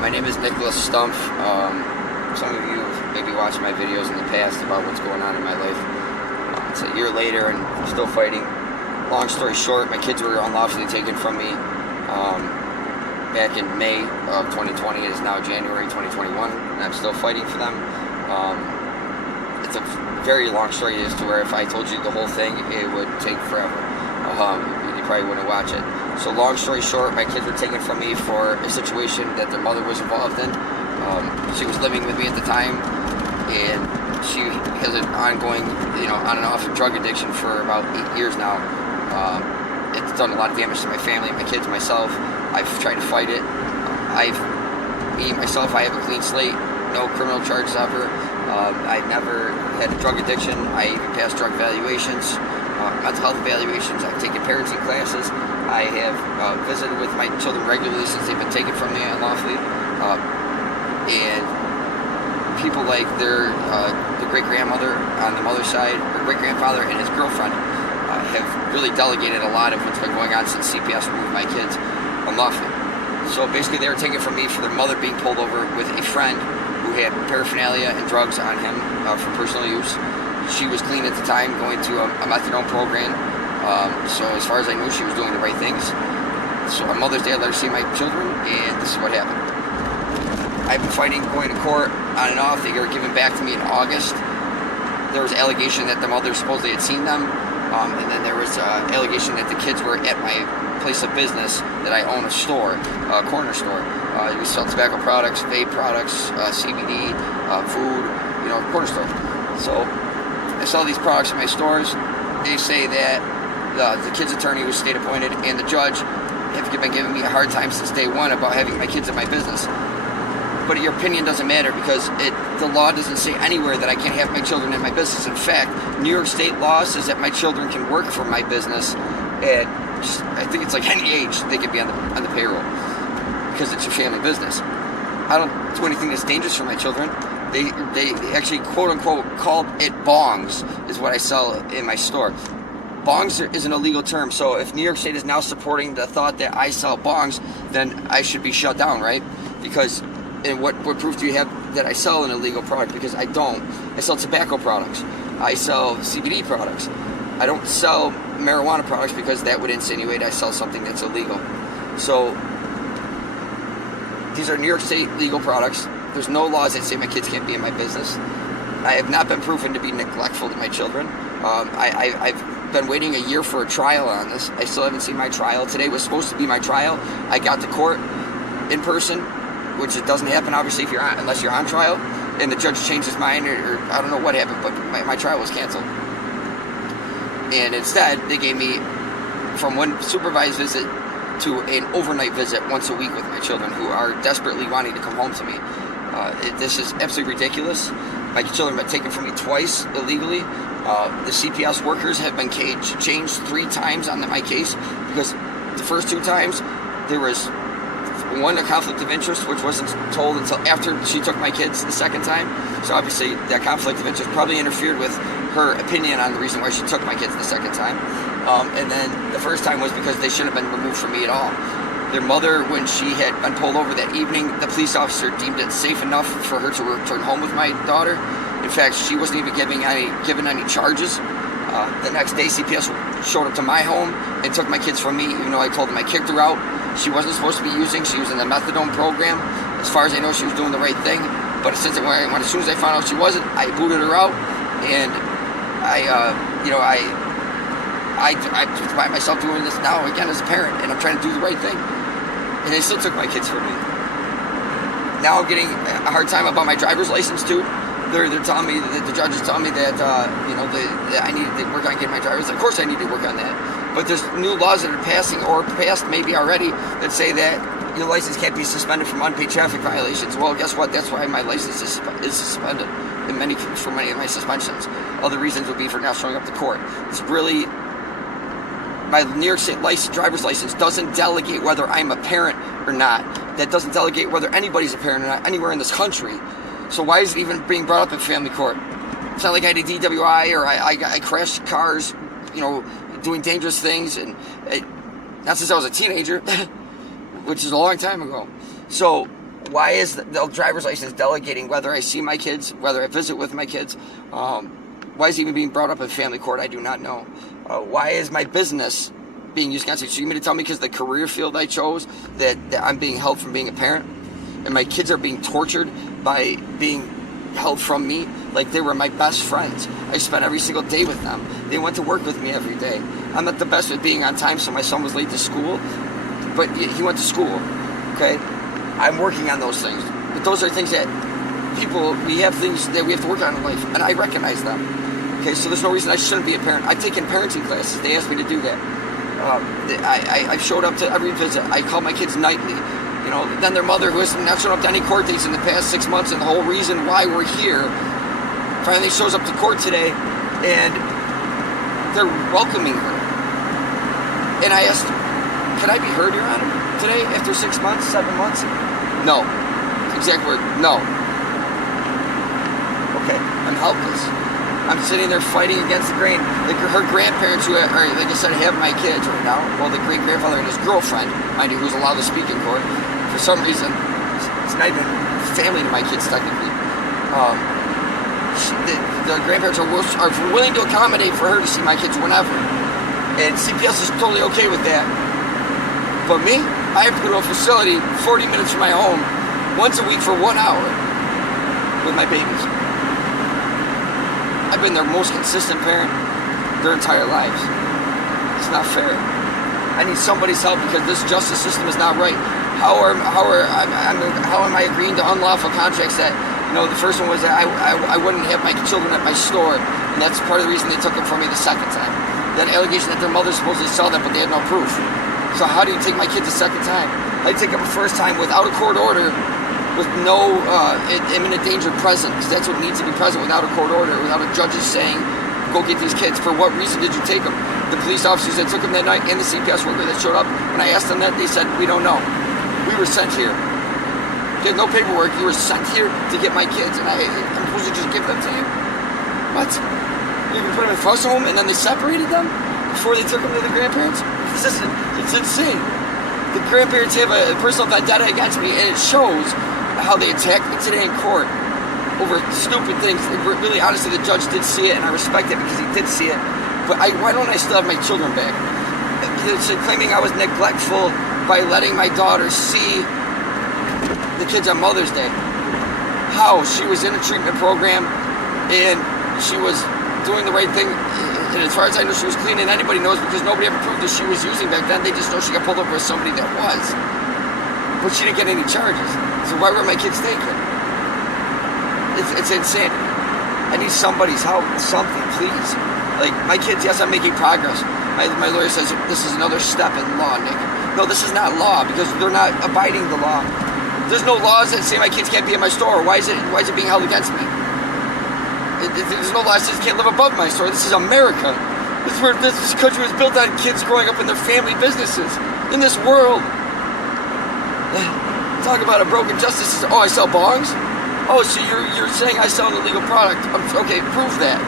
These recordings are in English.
My name is Nicholas Stumpf. Some of you have maybe watched my videos in the past about what's going on in my life. It's a year later and I'm still fighting. Long story short, my kids were unlawfully taken from me back in May of 2020. It is now January 2021, and I'm still fighting for them. It's a very long story as to where if I told you the whole thing, it would take forever. You probably wouldn't watch it. So long story short, my kids were taken from me for a situation that their mother was involved in. She was living with me at the time, and she has an ongoing, on and off drug addiction for about 8 years now. It's done a lot of damage to my family, my kids, myself. I've tried to fight it. I have a clean slate, no criminal charges ever. I never had a drug addiction. I even passed drug evaluations, mental health evaluations. I've taken parenting classes. I have visited with my children regularly since they've been taken from me unlawfully. And people like their great-grandmother on the mother's side, or great-grandfather and his girlfriend have really delegated a lot of what's been going on since CPS removed my kids unlawfully. So basically they were taken from me for their mother being pulled over with a friend who had paraphernalia and drugs on him for personal use. She was clean at the time, going to a methadone program. So as far as I knew, she was doing the right things. So on Mother's Day, I let her see my children, and this is what happened. I've been fighting, going to court on and off. They were given back to me in August. There was an allegation that the mother supposedly had seen them, and then there was an allegation that the kids were at my place of business, that I own a store, a corner store. We sell tobacco products, vape products, CBD, food, corner store. So I sell these products in my stores. They say that the kid's attorney, who's state appointed, and the judge have been giving me a hard time since day one about having my kids in my business. But your opinion doesn't matter, because the law doesn't say anywhere that I can't have my children in my business. In fact, New York State law says that my children can work for my business at, I think it's like any age they can be on the payroll, because it's your family business. I don't do anything that's dangerous for my children. They actually quote unquote called it bongs is what I sell in my store. Bongs is an illegal term, so if New York State is now supporting the thought that I sell bongs, then I should be shut down, right? Because, and what proof do you have that I sell an illegal product? Because I don't. I sell tobacco products. I sell CBD products. I don't sell marijuana products, because that would insinuate I sell something that's illegal. So these are New York State legal products. There's no laws that say my kids can't be in my business. I have not been proven to be neglectful to my children. I've been waiting a year for a trial on this. I still haven't seen my trial. Today was supposed to be my trial. I got to court in person, which it doesn't happen obviously unless you're on trial, and the judge changed his mind, or I don't know what happened, but my trial was canceled. And instead, they gave me from one supervised visit to an overnight visit once a week with my children, who are desperately wanting to come home to me. This is absolutely ridiculous. My children have been taken from me twice illegally. The CPS workers have been changed 3 times on my case, because the first 2 times there was one, a conflict of interest, which wasn't told until after she took my kids the second time. So obviously that conflict of interest probably interfered with her opinion on the reason why she took my kids the second time. And then the first time was because they shouldn't have been removed from me at all. Their mother, when she had been pulled over that evening, the police officer deemed it safe enough for her to return home with my daughter. In fact, she wasn't even given any charges. The next day, CPS showed up to my home and took my kids from me, even though I told them I kicked her out. She wasn't supposed to be using. She was in the methadone program. As far as I know, she was doing the right thing. But as soon as I found out she wasn't, I booted her out, and I find myself doing this now again as a parent, and I'm trying to do the right thing. And they still took my kids from me. Now I'm getting a hard time about my driver's license too. They're telling me that the judge is telling me that that I need to work on getting my driver's license. Of course I need to work on that. But there's new laws that are passing, or passed maybe already, that say that your license can't be suspended from unpaid traffic violations. Well, guess what? That's why my license is suspended for many of my suspensions. Other reasons would be for not showing up to court. It's really, my New York State driver's license doesn't delegate whether I'm a parent or not. That doesn't delegate whether anybody's a parent or not anywhere in this country. So why is it even being brought up in family court? It's not like I had a DWI, or I crashed cars, doing dangerous things, and not since I was a teenager, which is a long time ago. So Why is the driver's license delegating whether I see my kids, whether I visit with my kids? Why is it even being brought up in family court? I do not know. Why is my business being used against me? So you mean to tell me because the career field I chose that I'm being held from being a parent? And my kids are being tortured by being held from me like they were my best friends. I spent every single day with them. They went to work with me every day. I'm not the best at being on time, so my son was late to school, but he went to school, okay? I'm working on those things. But those are things that we have things that we have to work on in life, and I recognize them. Okay, so there's no reason I shouldn't be a parent. I've taken parenting classes. They asked me to do that. I showed up to every visit. I call my kids nightly. You know, then their mother, who has not shown up to any court dates in the past 6 months, and the whole reason why we're here, finally shows up to court today, and they're welcoming her. And I asked, can I be heard, Your Honor, today after 6 months, 7 months? No. Exact word, no. Okay, I'm helpless. I'm sitting there fighting against the grain. Like her grandparents, who are, like I said, have my kids right now. Well, the great-grandfather and his girlfriend, mind you, who's allowed to speak in court. For some reason, it's not even family to my kids, technically. The grandparents are willing to accommodate for her to see my kids whenever. And CPS is totally okay with that. But me, I have to go to a facility 40 minutes from my home once a week for 1 hour with my babies. I've been their most consistent parent their entire lives. It's not fair. I need somebody's help because this justice system is not right. How am I agreeing to unlawful contracts that, you know, the first one was that I wouldn't have my children at my store, and that's part of the reason they took them from me the second time. That allegation that their mother supposedly saw them, but they had no proof. So how do you take my kids a second time? I take them a first time without a court order, with no imminent danger present, because that's what needs to be present without a court order, without a judge saying, go get these kids. For what reason did you take them? The police officers that took them that night and the CPS worker that showed up, when I asked them that, they said, we don't know. We were sent here. You had no paperwork. You were sent here to get my kids, and I'm supposed to just give them to you? What? You can put them in foster home, and then they separated them before they took them to the grandparents? It's insane. The grandparents have a personal vendetta against me, and it shows how they attacked me today in court over stupid things. Really, honestly, the judge did see it, and I respect it because he did see it. But why don't I still have my children back? It's claiming I was neglectful by letting my daughter see the kids on Mother's Day. How? She was in a treatment program, and she was doing the right thing. And as far as I know, she was clean, and anybody knows because nobody ever proved that she was using back then. They just know she got pulled over with somebody that was. But she didn't get any charges. So why were my kids taken? It's insane. I need somebody's help. Something, please. Like, my kids, yes, I'm making progress. My lawyer says this is another step in law, Nick. No, this is not law because they're not abiding the law. There's no laws that say my kids can't be in my store. Why is it being held against me? There's no law that says can't live above my store. This is America. This country was built on kids growing up in their family businesses. In this world. Talk about a broken justice system. Oh, I sell bongs? Oh, so you're saying I sell an illegal product. Okay, prove that.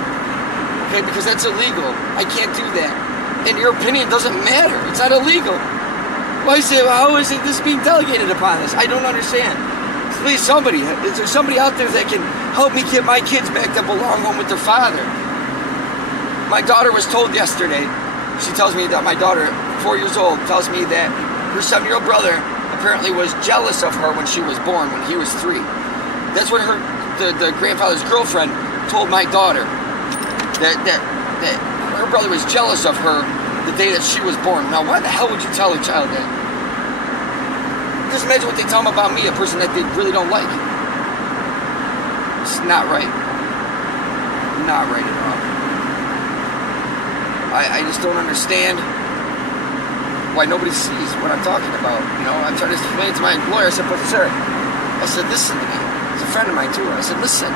Okay, because that's illegal. I can't do that. And your opinion doesn't matter. It's not illegal. Why say, how is this being delegated upon us? I don't understand. Please, somebody. Is there somebody out there that can help me get my kids back that belong home with their father? My daughter was told yesterday, she tells me that my daughter, 4 years old, tells me that her 7-year-old brother apparently was jealous of her when she was born, when he was 3. That's what the grandfather's girlfriend told my daughter, that her brother was jealous of her the day that she was born. Now, why the hell would you tell a child that? Just imagine what they tell them about me, a person that they really don't like. It's not right. Not right at all. I just don't understand why nobody sees what I'm talking about. You know, I'm trying to explain it to my lawyer. I said, but sir, I said, listen to me. He's a friend of mine too. I said, listen.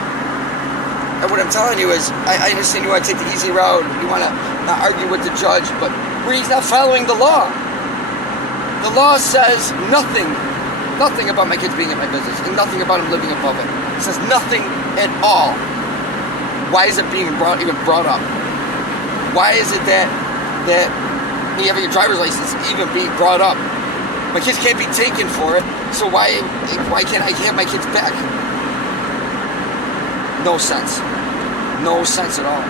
And what I'm telling you is, I understand you want to take the easy route. You want to not argue with the judge, but he's not following the law. The law says nothing about my kids being in my business, and nothing about him living above it. It says nothing at all. Why is it being even brought up? Why is it that me having a driver's license even being brought up? My kids can't be taken for it, so why can't I have my kids back? No sense. No sense at all.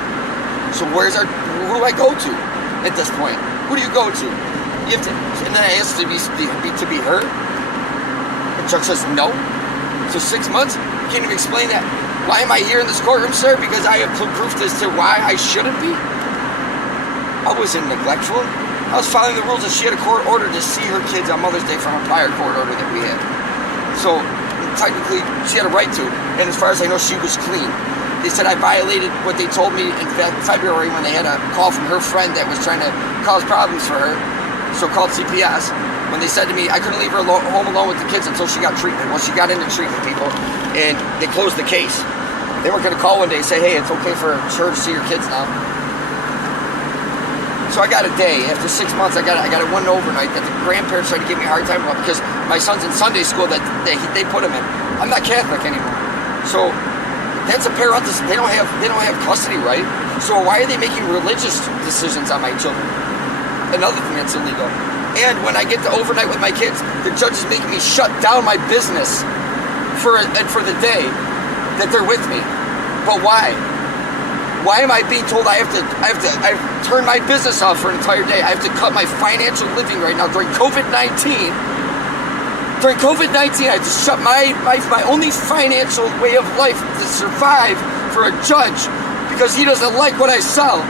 So who do I go to at this point? Who do you go to? You have to, and then I asked to be heard. The judge says no. So 6 months? Can't even explain that. Why am I here in this courtroom, sir? Because I have proof as to why I shouldn't be. I wasn't neglectful. I was following the rules, and she had a court order to see her kids on Mother's Day from a prior court order that we had. So technically, she had a right to. And as far as I know, she was clean. They said I violated what they told me in February when they had a call from her friend that was trying to cause problems for her, so-called CPS. When they said to me, I couldn't leave her home alone with the kids until she got treatment. Well, she got into treatment, people, and they closed the case. They weren't going to call one day and say, hey, it's okay for her to see her kids now. So I got a day. After 6 months, I got a one overnight that the grandparents tried to give me a hard time about because my son's in Sunday school that they put him in. I'm not Catholic anymore. So that's a parenthesis. They don't have custody, right? So why are they making religious decisions on my children? Another thing that's illegal. And when I get to overnight with my kids, the judge is making me shut down my business for the day that they're with me. But why? Why am I being told I've turned my business off for an entire day? I have to cut my financial living right now during COVID-19. During COVID-19, I have to shut my only financial way of life to survive for a judge because he doesn't like what I sell.